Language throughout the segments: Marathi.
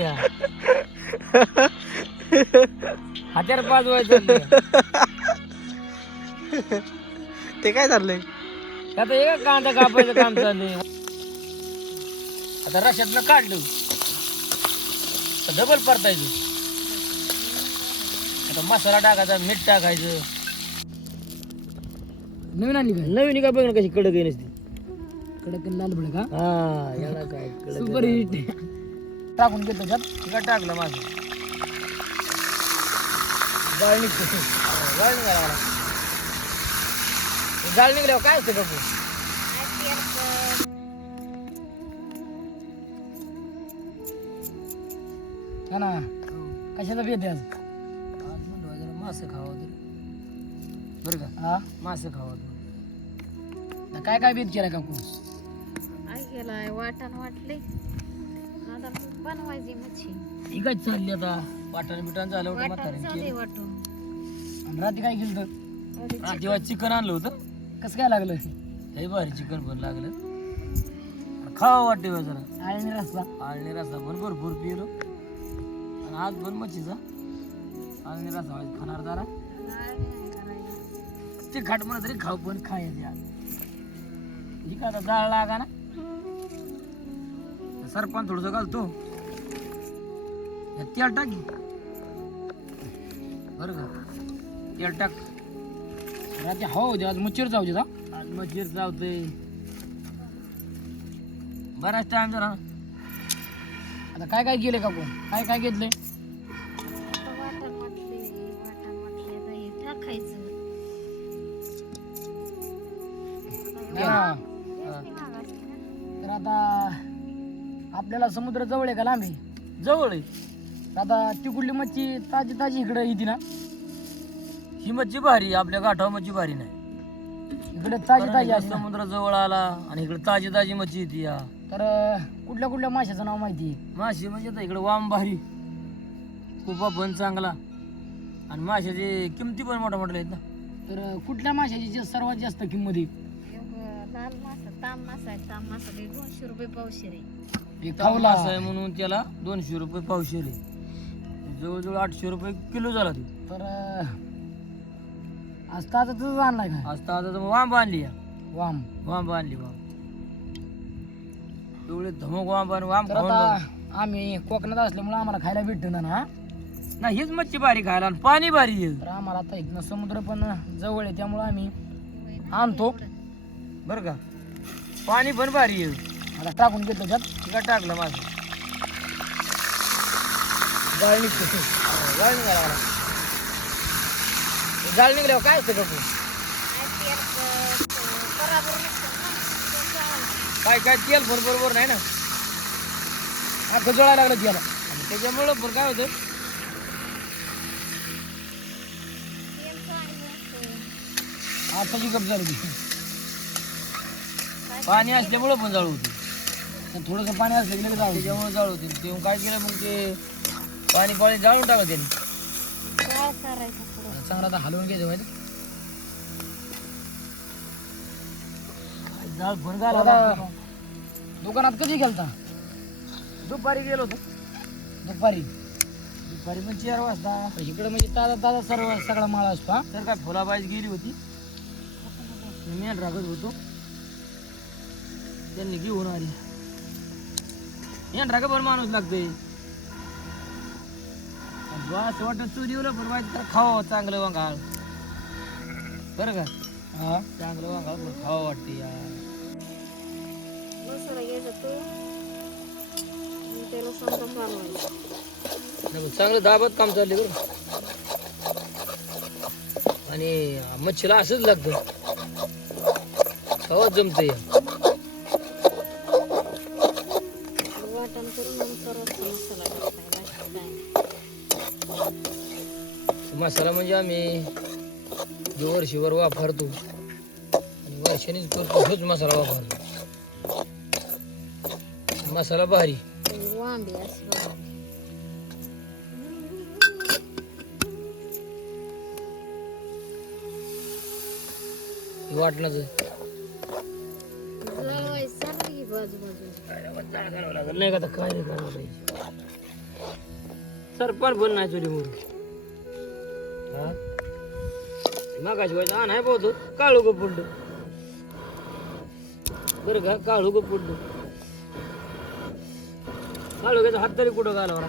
या. हात्यार पाच वाय ते काय चाललंय? आता हे काय कांदा कापायचं काम चाललंय? आता रशातनं काढलं. डबल परतायचं. आता मसाला टाकायचा मीठ टाकायचं. नवीन आणली काय? नवीन का बघ ना कशी कडक नसती. कडक लाल भडक. का हा याला काय कडक सुपर हिट टाकून घेतो त्याच्यात तिखट टाकलं माझं जाळ निघतो. जाळ निघाला मला जाळ निघल्यावर काय असतं कापू हा ना. कशाचा भेद आज? आज म्हणलं जरा मासं खावं तर. बरं का? हा? मासं खावं आता काय काय भेद केलाय काकू काय केलाय वाटण वाटले. आता बनवायची मच्छी. ही काय चालली आता. वाटण बिटण झालं होतं वाटण केलं. वाटून. आणि रात्री काय केलं तर हा, तेव्हा चिकन आणलं होतं कसं काय लागलं? लई भारी चिकन पण लागलं. खावा वाटते बा जरा. आळणी रस्ता आळणी रसा पण भरपूर पिलो. आणि आज पण मच्छीचा. आळणी रसा व्हायचा खाणार जरा. ते खाट म्हणा तरी खाऊ पण खायचे आज ही का आता जाळ लागा ना. सरपण थोडस घालतो. तेल टाक. की. बरं का? तेल टाक. रात्री हवा होती आज मच्छर जाऊ दे आज मच्छीर चावतंय बराच टाइम जरा आता काय काय केलंय काकू? काय काय घेतलंय? आपल्याला समुद्र जवळ आहे का लांब आहे? जवळ आहे. आता ती कुठली मच्छी ताजी ताजी इकडे येते ना. ही मच्छी भारी आपल्या गाठावर मच्छी भारी नाही. इकडे ताजी ताजी इकडं असते ना. समुद्र जवळ आला आणि इकडे ताजी ताजी मच्छी येते या. तर अं, कुठल्या कुठल्या माशाचं नाव माहिती आहे? माशी म्हणजे आता इकडे वाम भारी. कुपा पण चांगला. आणि माशाची किमती पण मोठ्या मोठ्या आहेत ना. तर अं, कुठल्या माशाची जे सर्वात जास्त किंमत आहे? लाल मासा ताम मासा आहे. ताम मासा दोनशे रुपये पावशेर आहे. खावला खावला आहे म्हणून त्याला दोनशे रुपये पावशेर आहे जवळजवळ आठशे रुपये किलो झाला ती. तर आज ताजा तुझं आणलाय काय? आज तर वांब आणली या. वाम वांब आणली वांब एवढे धमक वांब आणि वांब तर खाऊन आता झालं. आम्ही कोकणात असल्यामुळे आम्हाला खायला भेटतं ना. ना नाही हीच मच्छी भारी खायला आणि पाणी भारी आहे. तर आम्हाला आता इथनं समुद्र पण जवळ आहे त्यामुळे आम्ही आणतो. बरं का? पाणी पण भारी आहे. आता टाकून घेतो त्यात. तिला टाकलं माझं. जाळ निघतो जाळ निघाला मला. जाळ निघल्यावर काय असतं जाळं. काय काय तेल पण बरोबर नाही ना? आता जळायला लागलं त्याला आणि त्याच्यामुळं पण काय होतं. आताची गप झाली होती पाणी असल्यामुळं पण जाळ होती. थोडंसं पाणी असलं की लगेच जाळ होती. त्याच्यामुळे जाळ होती ते काय केलं मग ते पाणी पाणी जाळून टाकलं त्यांनी. जाळ करायचं पुढं? चांगला आता हलवून घ्यायचं माहिती जाळ दुकानात कधी गेलता? दुपारी गेलो होतो. दुपारी? दुपारी पण चार वाजता. इकडे म्हणजे ताजा ताजा सर्व सगळा माळ असतो हा? तर काय फुलाबाईच गेली होती. मी मेन राखत होतो. त्यांनी घेऊन आली. मेन राखा पण माणूस लागतोय. असं वाटत चुरीवलं पण माहिती तर खावं चांगलं वांगाळ. बरं का? हा? चांगलं वांगाळ पण खावं वाटते यार. तो. चांगलं दाबत काम चालले बरं. आणि मच्छीला असंच लागतं. खावं जमतंय. वाटण मसाला म्हणजे आम्ही जो वर्षीवर वापरतो आणि वर्षानेच करतो तोच मसाला वापरतो. मसाला भारी. वाटणाचं. नाही का काय नाही करावं पाहिजे सरपण पण नाही म्हणून हा मागाशी व्हायचं आणाय पोहतो काळू गं बर बरं का काळू गं काळू घ्यायचा हात तरी कुठं घालावा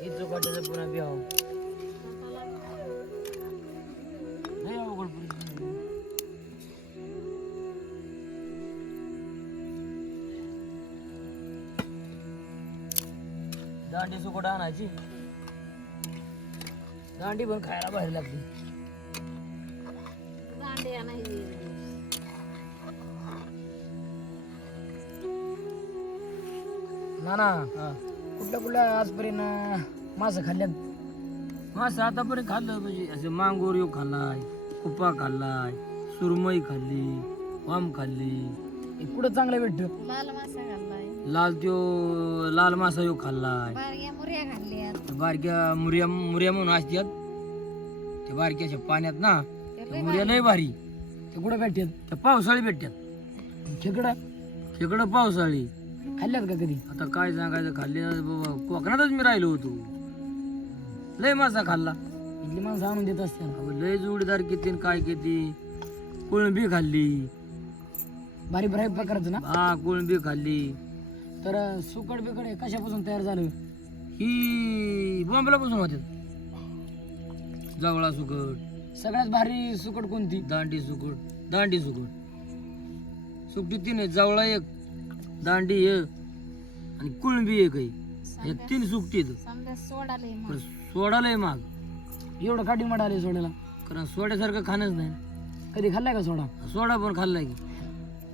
इथं काट्याचं पुन्हा बिहाव. नाही अवघड दांडी सुकट आणायची. दांडी पण खायला बाहेर दांड्या नाही ना ना कुठल्या कुठल्या आजपर्यंत मासं खाल्ल्यात? मासं आतापर्यंत खाल्लं म्हणजे असं मांगोर यो खाल्लाय कुपा खाल्लाय सुरमई खाल्ली वाम खाल्ली. हे कुठं चांगलं भेटतं लाल मासा घाललाय लाल त्यो लाल मासा यो खाल्लाय. बारग्या मुर्या बारक्या मुर्या मुर्या म्हणून असतात त्या बारक्याच्या पाण्यात ना त्या मुर्या लय भारी. ते कुठं भेटतात त्या पावसाळी भेटतात खेकडं खेकडं पावसाळी. खाल्ल्यात का कधी? आता काय सांगायचं खाल्ली बाबा. कोकणातच मी राहिलो होतो. लय मासा खाल्ला. इथली माणसं आणून देत असतात अहो, लय जोडीदार किती न काय किती. कोळंबी खाल्ली. भारी भारी प्रकारचं ना? हा कोळंबी खाल्ली. तर सुकट बिकट हे कशापासून तयार झालं? ही बॉम्बेलापासून होते. जवळा सुकट. सगळ्यात भारी सुकट कोणती? दांडी सुकट. दांडी सुकट. सुकटी तीन आहे जवळा एक दांडी एक आणि कुळंबी एक आहे. या तीन सुकटी आहेत. समजा सोडाले पण सोडालंय माग. एवढं काठी मठ आले सोड्याला. कारण सोड्यासारखं खाणंच नाही. कधी खाल्लाय का सोडा? सोडा पण खाल्लाय की.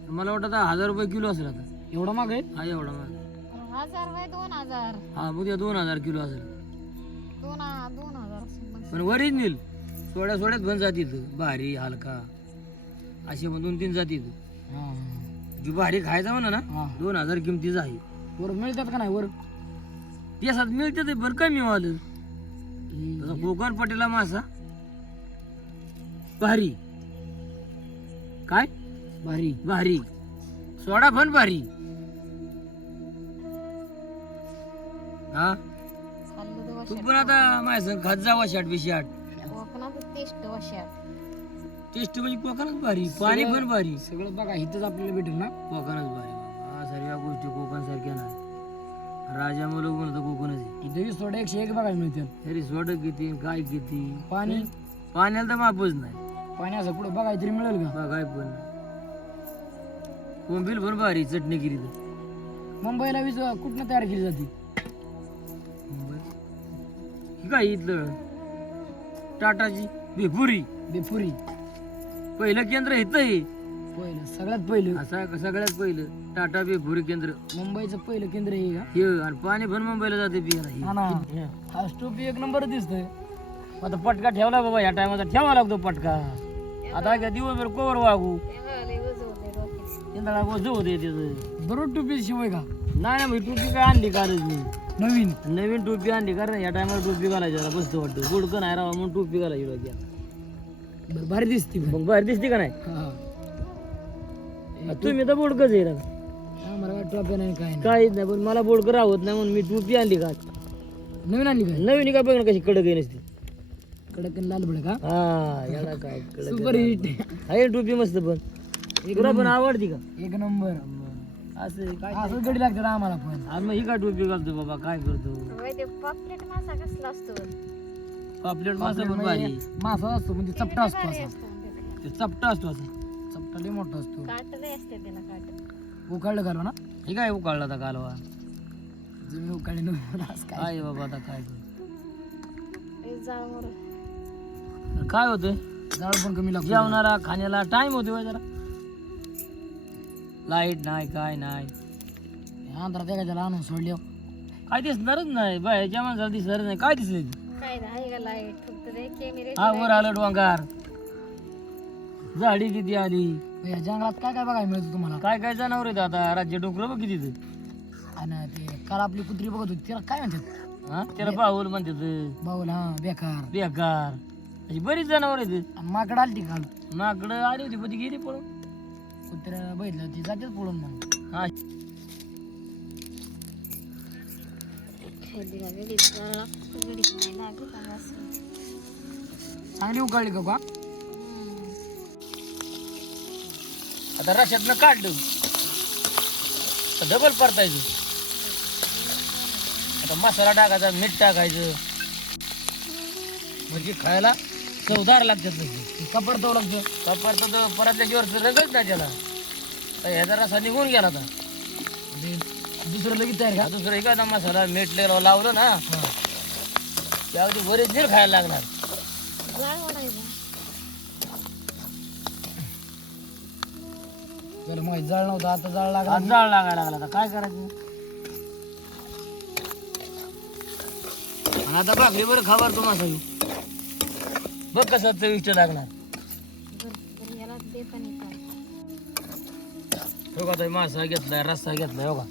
मला वाटतं आता हजार रुपये किलो असेल आता. एवढा माग आहे? हा एवढा माग हजार वय दोन हजार. हा उद्या दोन हजार किलो असेल. दोन हा- दोन हजार. मग. पण वरीच नेल. सोड्या सोड्यात पण जातीत भारी हलका. असे मग दोन तीन जातीत हा जी भारी खायचा म्हणा ना हा. दोन हजार किमतीच आहे वर मिळतात का नाही वर? त्यासात मिळते ते बरं कमी वालं तसा कोकण पटेला मासा. भारी. काय? भारी भारी. सोडा पण भारी. हा? खाल्लं तर तू पण आता माझ्या संग खात जा वाशाट बिशाट कोकणात टेस्ट वशाट टेस्ट म्हणजे कोकणच भारी पाणी पण भारी. सगळं बघा इथंच आपल्याला भेटेल ना? कोकणच भारी. हा सर्व गोष्टी कोकण सारख्या नाही राजा मुलं म्हणतो कोकणच आहे. इथे सोडा एकशे एक बघायला मिळतील. तरी सोड किती काय किती? पाणी? पाण्याला तर मापच नाही. पाणी असं पुढे बघायला तरी मिळेल का? बघाय पण. कोंबील पण भारी चटणी केली तर. मुंबईला वीज कुठनं तयार केली जाते? ही काय इथलं? टाटाची? बेपुरी बेपुरी पहिलं केंद्र इथं आहे. पहिलं सगळ्यात पहिलं. असं सगळ्यात पहिलं. टाटा बेपुरी केंद्र. मुंबईचं पहिलं केंद्र हे का? हे आणि पाणी पण मुंबईला जाते हा. ना. हा स्टोपी एक नंबर दिसतोय. आता पटका ठेवला बाबा या टायमाचा ठेवा लागतो पटका. आता काय दिवसभर कोवर वागू. यंदा गोष्ट होते त्याचं बरोबर टोपी शिवाय का? नाही ना मी टोपी काय आणली कालच मी नवीन. नवीन टोपी आणली कारण या टायमाला टोपी घालायची जरा बसतं वाटतं. बुडकं नाही राहा म्हणून टोपी घालायची डोक्यात. बरं भारी दिसते. मग बाहेर दिसते का नाही? हा तुम्ही तर बोडकच आहे राव. हा, मला टोप्या नाही काय नाही. काहीच नाही पण मला बोडकं राहत नाही म्हणून मी टोपी आणली का? नवीन आणली काय? नवीन का बघ ना कशी कडक आहे नसती. कडक आणि लाल भडक का हा याला काय कडक सुपर हिट आहे टोपी मस्त पण. तुला पण आवडती का? एक नंबर. असं काय असं गडी लागतात आम्हाला पण. आज मग ही का टोपी घालतो बाबा? काय करतो? होय ते पापलेट मासा कसला असतो पापलेट मासा पण भारी. मासा असतो म्हणजे चपटा असतो भारी असा. असतो म्हणजे ते. ते चपटा असतो असं. चपटा लय मोठा असतो. काट लय असते त्याला काट. उकाळलं घालू ना. हे काय उकाळला आता कालवा जमीन उकाळली नव्हतं काय? काय बाबा आता काय करू? लय जाळमोड तर काय होतंय? जाळ पण कमी लागतो. जेवणारा खाण्याला टाइम होतो जरा. लाइट नाही काय नाही. अंतरात एका त्याला आणून सोडले काय दिसणारच नाही बाहेरच्या माणसाला दिसणारच नाही. काय दिसले काय आहे का लाइट फक्त ते कॅमेरे हा वर आलं डोंगार. झाडी किती आली? या जंगलात काय काय बघायला मिळतं तुम्हाला? काय काय जनावर आहेत आता? राज्य डोंगर बघ किती. आणि ते काल आपली कुत्री बघत होती तिला काय म्हणतात? हा? त्याला पाऊल म्हणतात. बाऊल हा बेकार. बेकार. अशी बरीच जनावर आहेत. आणि माकड आली ती काल. माकडं आली होती पण ती गेली पळून. तर बैल ती जातेच पळून मग हा. चांगली उकळली का आता रशातनं काढलं. डबल परतायचं. आता मसाला टाकायचा मीठ टाकायचं. म्हणजे खायला चवदार लागतात म्हणजे कपड तो लागतो कपड तर परतल्या जीवर रगच नाही त्याला. ह्याचा रसा निघून गेला आता. म्हणजे दुसरं लगेच तयार हा दुसरं एखादा मसाला मीठ लावलं लावलं ना का त्यावरती बरेच नीर खायला लागणार. जर मग जळ नव्हतं आता जळ लागला जाळ लागायला लागला आता काय करायचं? आता भाकरी बरं खबर तू मासा घेऊ बघ कसं चविष्ट लागणार. हो का मासा घेतलाय रस्सा घेतलाय हो का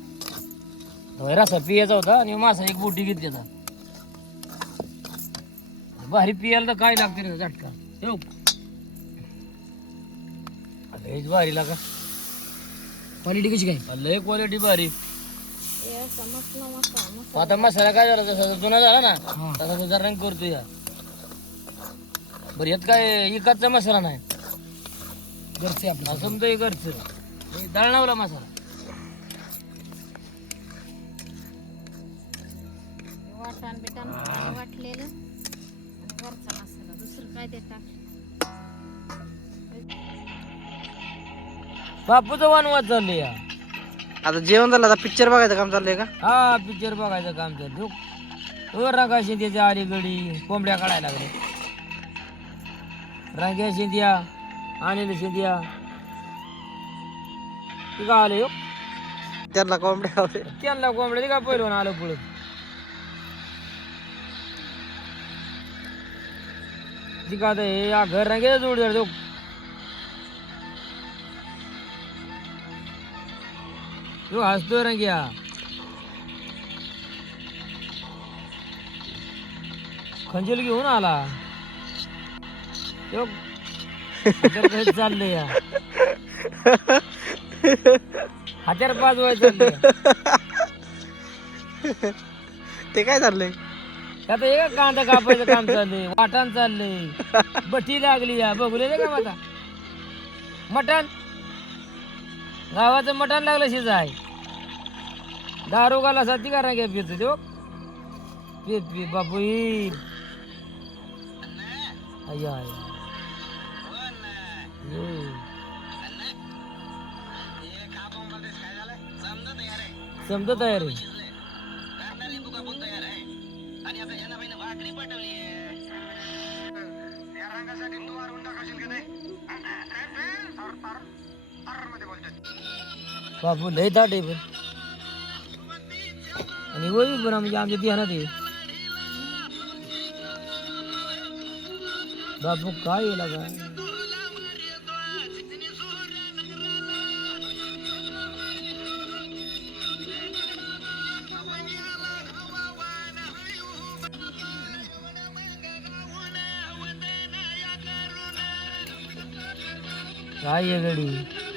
तो रस्सा पियाचा होता आणि मासा एक बोटी घेतली आता. भारी पियाला तर काय लागते रे झटका? हो आता हेच भारी लागा. क्वालिटी कशी काय? लय क्वालिटी भारी. आता मसाला काय झाला? जसा जुना झाला ना तसा तुझा रंग करतो या. बरं यात काय इकडचा मसाला नाही. घरचे आपलं. हे घरचं. दळणावला मसाला वाटण बिटाण वाटलेलं. आणि वरचा मसाला दुसरं काय ते टाक बापूचं वनवाद चालले या. आता जेवण झालं आता पिक्चर बघायचं काम चाललंय का? हा पिक्चर बघायचं काम चालू तो रंगा शिंदेच्या अलीगडी कोंबड्या काढायला लागले. रंग्या शिंदिया अनिल शिंदिया ती का आले हो. त्यांना कोंबड्या आवडे त्यांना कोंबड्या ती का पहिलं आलं पुढे? ती का हे या घर रंगे जोड तो. तो हसतोय रंग्या खंजील घेऊन आला. तो चाललंय या. हात्यार पाच वय ते काय चाललंय? आता एक कांदा कापायचं काम चाललंय वाटण चाललंय. बटी लागली या बघले का माझा मटण? गावाचं मटण लागलं शिजाय दारू गाला साठी करा घ्या पितो तो पी पी बापू अय्या अय्या ये. समजत आहे. रे बापू लय दाट आहे पण. आणि वही पण म्हणजे आमच्या ध्यानात आहे. बापू काय येला का काय आहे गडी